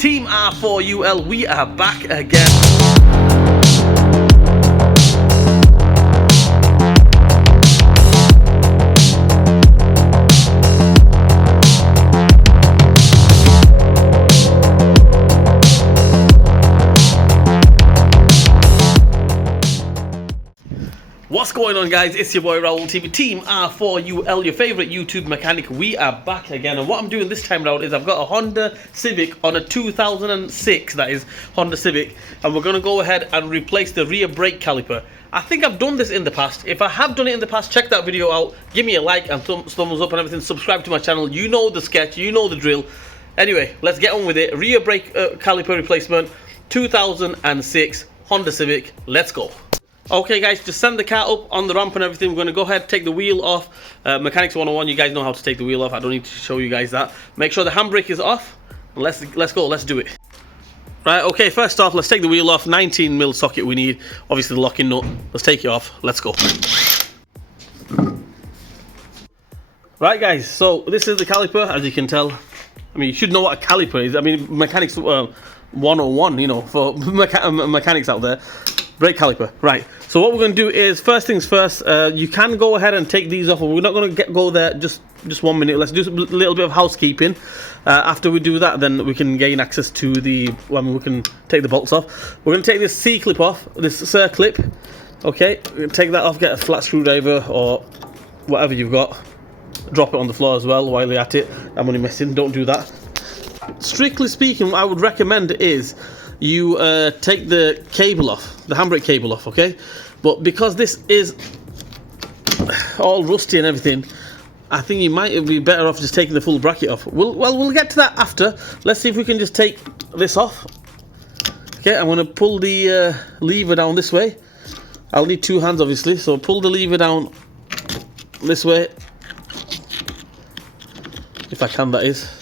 Team R4UL, we are back again. What's going on, guys? It's your boy Raul TV, Team R4UL, your favorite YouTube mechanic. We are back again, and what I'm doing this time around is I've got a Honda Civic on a 2006, that is Honda Civic, and we're going to go ahead and replace the rear brake caliper. I think I've done this in the past. If I have done it in the past, check that video out, give me a like and thumbs up and everything, subscribe to my channel. You know the sketch, you know the drill. Anyway, let's get on with it. Rear brake caliper replacement, 2006 Honda Civic. Let's go. Okay, guys, just send the car up on the ramp and everything. We're going to go ahead, take the wheel off. Mechanics 101, you guys know how to take the wheel off. I don't need to show you guys that. Make sure the handbrake is off. Let's go, let's do it. Right, okay, first off, let's take the wheel off. 19mm socket we need. Obviously the locking nut. Let's take it off. Let's go. Right, guys, so this is the caliper, as you can tell. I mean, you should know what a caliper is. I mean, mechanics 101, you know, for mechanics out there. Brake caliper, right. So what we're going to do is, first things first, you can go ahead and take these off. We're not going to go there just 1 minute. Let's do a little bit of housekeeping. After we do that, then we can gain access to the, well, I mean, we can take the bolts off. We're going to take this C-clip off, this C-clip. Okay, we're going to take that off, get a flat screwdriver or whatever you've got. Drop it on the floor as well while you're at it. I'm only messing, don't do that. Strictly speaking, what I would recommend is you take the cable off, the handbrake cable off, okay? But because this is all rusty and everything, I think you might be better off just taking the full bracket off. We'll get to that after. Let's see if we can just take this off. Okay, I'm going to pull the lever down this way. I'll need two hands, obviously, so pull the lever down this way. If I can, that is.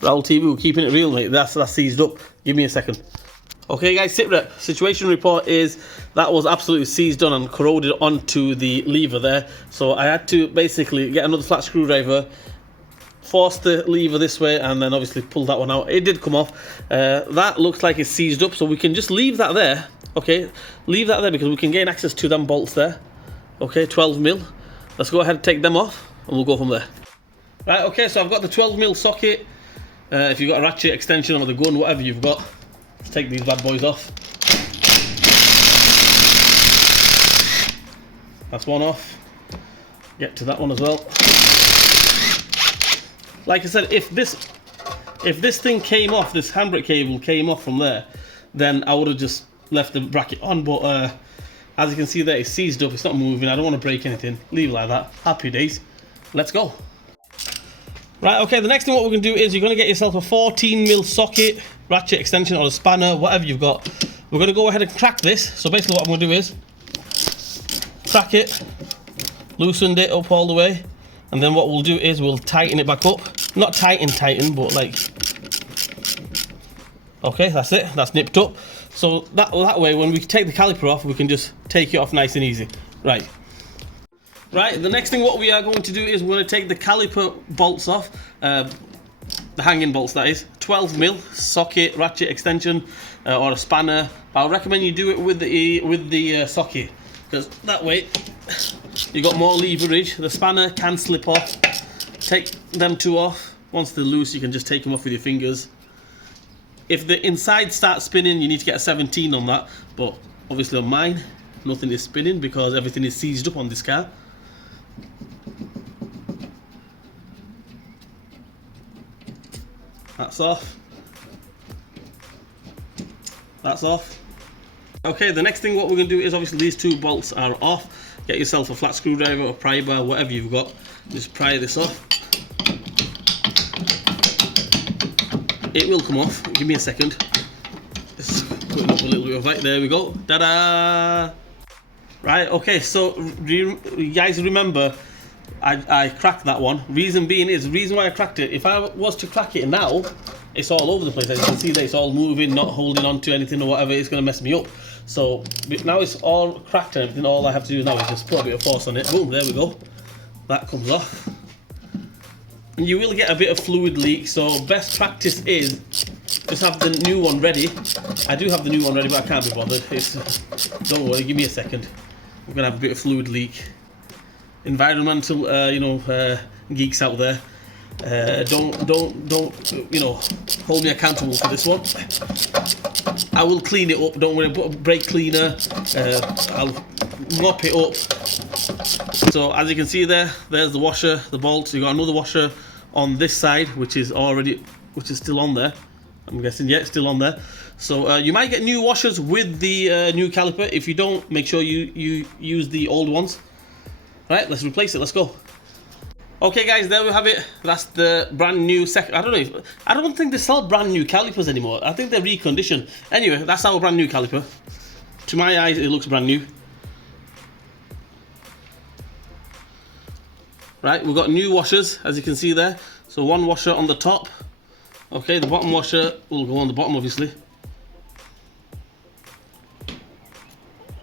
Raul TV, we're keeping it real, mate. That's seized up. Give me a second. Okay, guys, sit rep. Situation report is that was absolutely seized on and corroded onto the lever there. So I had to basically get another flat screwdriver, force the lever this way, and then obviously pull that one out. It did come off. That looks like it's seized up, so we can just leave that there. Okay, leave that there because we can gain access to them bolts there. Okay, 12mm. Let's go ahead and take them off, and we'll go from there. Right, okay, so I've got the 12mm socket. If you've got a ratchet extension or the gun, whatever you've got, let's take these bad boys off. That's one off. Get to that one as well. Like I said, if this thing came off, this handbrake cable came off from there, then I would have just left the bracket on. But as you can see there, it's seized up. It's not moving. I don't want to break anything. Leave it like that. Happy days. Let's go. Right, okay, the next thing what we're going to do is you're going to get yourself a 14mm socket, ratchet extension or a spanner, whatever you've got. We're going to go ahead and crack this. So basically what I'm going to do is crack it, loosen it up all the way, and then what we'll do is we'll tighten it back up. Not tighten, but like, okay, that's it, that's nipped up. So that way when we take the caliper off, we can just take it off nice and easy. Right. Right, the next thing what we are going to do is we're going to take the caliper bolts off, the hanging bolts that is, 12mm socket, ratchet extension or a spanner. But I recommend you do it with the socket, because that way you got more leverage. The spanner can slip off. Take them two off. Once they're loose, you can just take them off with your fingers. If the inside starts spinning, you need to get a 17 on that, but obviously on mine, nothing is spinning because everything is seized up on this car. That's off. That's off. Okay, the next thing what we're going to do is obviously these two bolts are off. Get yourself a flat screwdriver or pry bar, whatever you've got. Just pry this off. It will come off. Give me a second. Just put it up a little bit of light. There we go. Ta-da! Right, okay, so you guys remember I cracked that one. Reason being is, the reason why I cracked it, if I was to crack it now, it's all over the place. As you can see that it's all moving, not holding on to anything or whatever, it's going to mess me up. So now it's all cracked and everything. All I have to do now is just put a bit of force on it. Boom, there we go. That comes off. And you will get a bit of fluid leak, so best practice is just have the new one ready. I do have the new one ready, but I can't be bothered. Don't worry, give me a second. I'm gonna have a bit of fluid leak. Environmental, geeks out there, don't hold me accountable for this one. I will clean it up. Don't worry. Put a brake cleaner. I'll mop it up. So as you can see there's the washer, the bolts. You got another washer on this side, which is still on there. I'm guessing, yeah, it's still on there. So you might get new washers with the new caliper. If you don't, make sure you use the old ones. Right, let's replace it. Let's go. Okay, guys, there we have it. That's the brand new I don't think they sell brand new calipers anymore. I think they're reconditioned. Anyway, that's our brand new caliper. To my eyes, it looks brand new. Right, we've got new washers, as you can see there. So one washer on the top. Okay, the bottom washer will go on the bottom, obviously.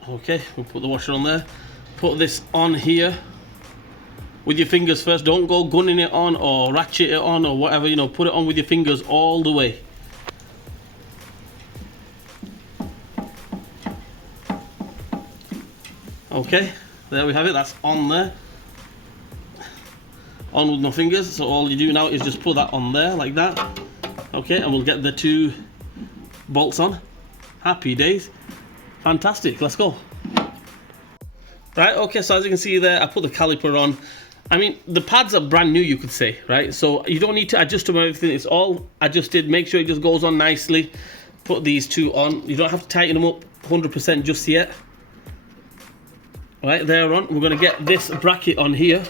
Okay, we'll put the washer on there. Put this on here with your fingers first. Don't go gunning it on or ratchet it on or whatever, put it on with your fingers all the way. Okay, there we have it. That's on there. On with my fingers. So all you do now is just put that on there like that. Okay, and we'll get the two bolts on. Happy days. Fantastic, let's go. Right, okay, so as you can see there, I put the caliper on. I mean, the pads are brand new, you could say, right? So you don't need to adjust them or anything. It's all adjusted. Make sure it just goes on nicely. Put these two on. You don't have to tighten them up 100% just yet. Right, they're on. We're going to get this bracket on here.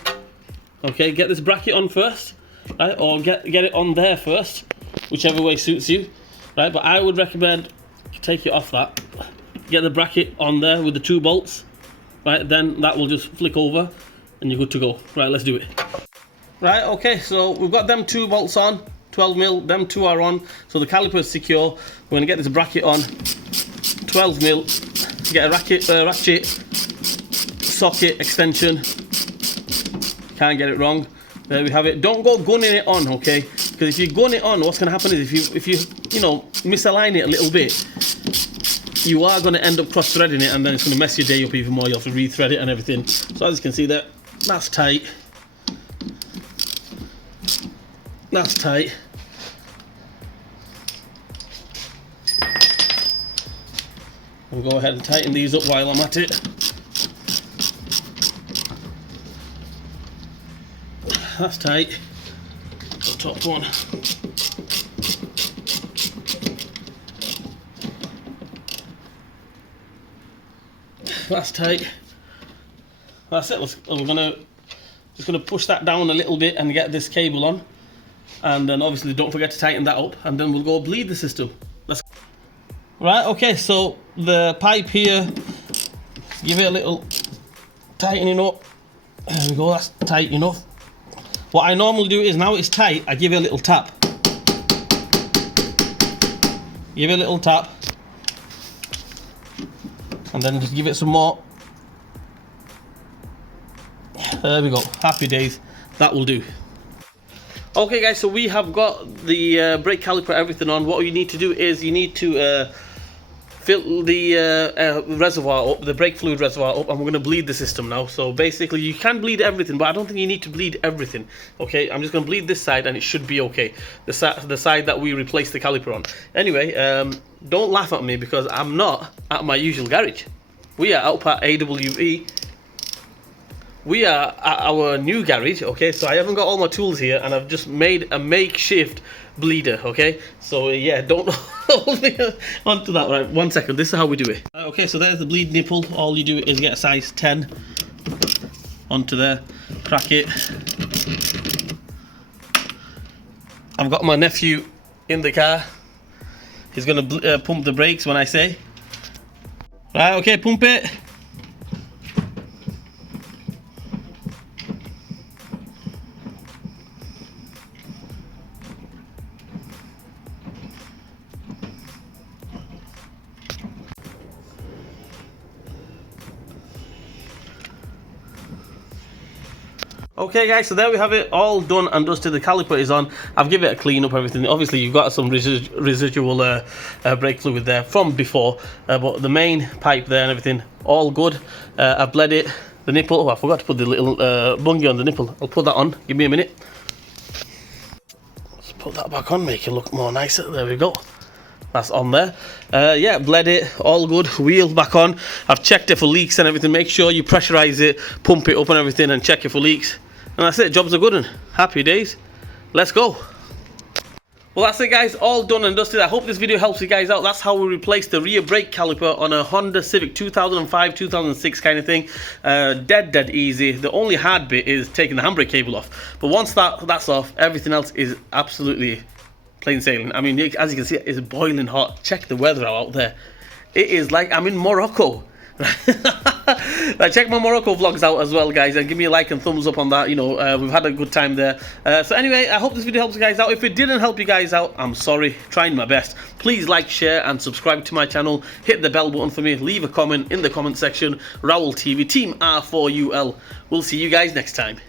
Okay, get this bracket on first, right? Or get it on there first, whichever way suits you, right? But I would recommend take it off that. Get the bracket on there with the two bolts. Right, then that will just flick over and you're good to go. Right, let's do it. Right, okay, so we've got them two bolts on, 12mm, them two are on, so the caliper is secure. We're gonna get this bracket on, 12mm, get a ratchet, socket, extension, can't get it wrong. There we have it. Don't go gunning it on, okay? Because if you gun it on, what's gonna happen is if you misalign it a little bit, you are going to end up cross-threading it, and then it's going to mess your day up even more. You have to re-thread it and everything. So as you can see there, that's tight. That's tight. I'll go ahead and tighten these up while I'm at it. That's tight. The top one. That's tight. That's it. We're just gonna push that down a little bit and get this cable on, and then obviously don't forget to tighten that up, and then we'll go bleed the system. Right. Okay. So the pipe here, give it a little tightening up. There we go. That's tight enough. What I normally do is, now it's tight, I give it a little tap. Give it a little tap. And then just give it some more. There we go. Happy days. That will do. Okay guys, so we have got the brake caliper, everything on. What you need to do is you need to fill the reservoir up, the brake fluid reservoir up, and we're going to bleed the system now. So basically you can bleed everything, but I don't think you need to bleed everything. Okay, I'm just going to bleed this side and it should be okay. The side that we replaced the caliper on. Anyway, don't laugh at me because I'm not at my usual garage. We are out at AWE. We are at our new garage, okay? So I haven't got all my tools here, and I've just made a makeshift bleeder, okay? So yeah, don't hold me onto that. Right, 1 second. This is how we do it. Okay, so there's the bleed nipple. All you do is get a size 10 onto there, crack it. I've got my nephew in the car. He's gonna pump the brakes when I say. Right, okay, pump it. Okay guys, so there we have it, all done and dusted. The caliper is on. I've given it a clean up, everything. Obviously you've got some residual brake fluid there from before, but the main pipe there and everything, all good. I've bled it. The nipple, oh I forgot to put the little bungie on the nipple. I'll put that on, give me a minute. Let's put that back on, make it look more nicer. There we go. That's on there. Yeah, bled it, all good. Wheel back on. I've checked it for leaks and everything. Make sure you pressurize it, pump it up and everything, and check it for leaks. And that's it, jobs are good and happy days. Let's go. Well, that's it guys, all done and dusted. I hope this video helps you guys out. That's how we replaced the rear brake caliper on a Honda Civic 2005, 2006 kind of thing. Dead easy. The only hard bit is taking the handbrake cable off. But once that's off, everything else is absolutely plain sailing. I mean, as you can see, it's boiling hot. Check the weather out there. It is like I'm in Morocco. Check my Morocco vlogs out as well, guys, and give me a like and thumbs up on that. You know, we've had a good time there. So anyway, I hope this video helps you guys out. If it didn't help you guys out, I'm sorry. Trying my best. Please like, share, and subscribe to my channel. Hit the bell button for me. Leave a comment in the comment section. Raoul TV, Team R4UL. We'll see you guys next time.